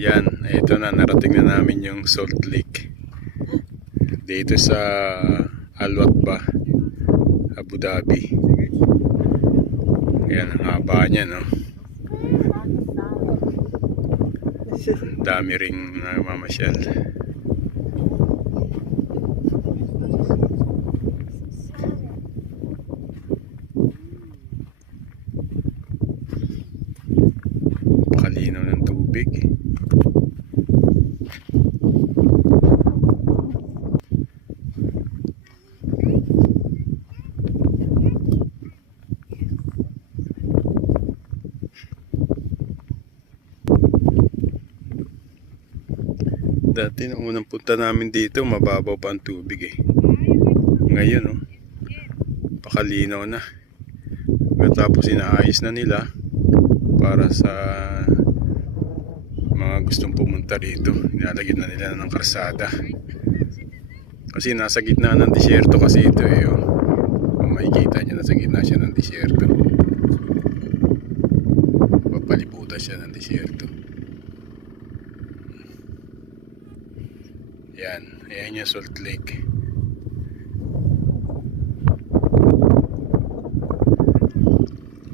Yan, ito na, narating na namin yung Salt Lake dito sa Al Watba, Abu Dhabi. Yan, ang haba niya, no? Dami ring namamasyal. Pakalinaw ng tubig. Dati nung unang punta namin dito, mababaw pa ang tubig eh. Ngayon, oh, pakalinaw na. Tapos inaayos na nila para sa mga gustong pumunta dito. Nilalagyan na nila ng karsada. Kasi nasa gitna ng disyerto kasi ito eh. Oh. Kung makikita nyo, nasa gitna siya ng disyerto. Papalibutan siya ng disyerto. Yan, ayan yung Salt Lake.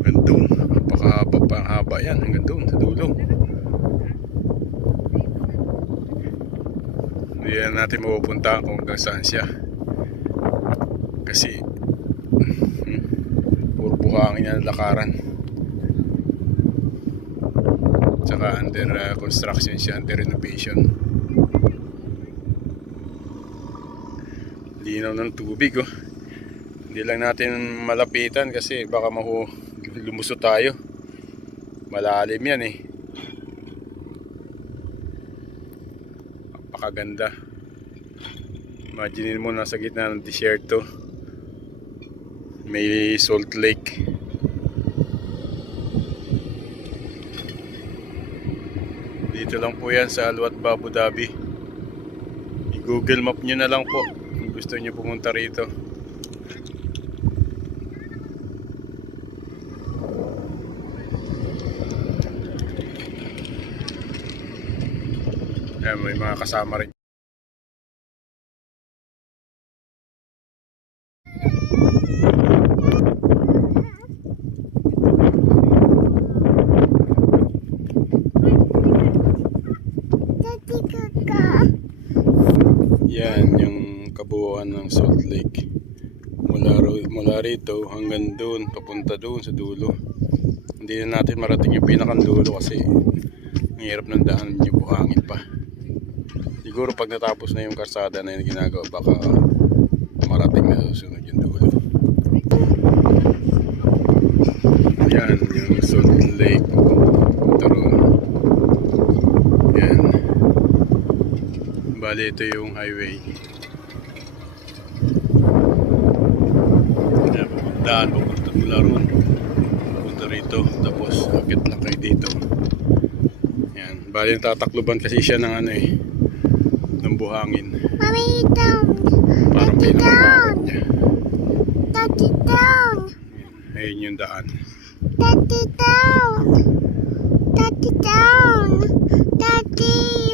Hanggang doon, napakahaba pa ang haba yan, hanggang doon sa dulo. Hindi yan natin mapupuntahan kung hanggang saan siya. Kasi puro buhangin yan lakaran. Tsaka under construction siya, under renovation. Linaw ng tubig, oh. Hindi lang natin malapitan kasi baka lumusot tayo. Malalim yan eh. Napakaganda. Imagine mo nasa gitna ng disyerto, may Salt Lake. Dito lang po yan sa Al Watba, Abu Dhabi. I-Google map nyo na lang po gusto nyo pumunta rito. Ayan, may mga kasama rin. Yan yung kabuuan ng Salt Lake. Mula rito hanggang doon, papunta doon sa dulo. Hindi na natin marating yung pinakang dulo kasi ang hirap ng daan, yung buhangin pa. Siguro pag natapos na yung karsada na yung ginagawa, baka marating na susunod yung dulo. Yan yung Salt Lake. Taron. Yan. Bali ito yung highway. Daan papunta mula roon, papunta rito, tapos akit lang kayo dito. Yan, bali tatakluban kasi siya ng ano eh, ng buhangin. Mommy down. Parang may nakakakit niya. Daddy down. Ayun yung daan. Daddy down. Daddy down. Daddy.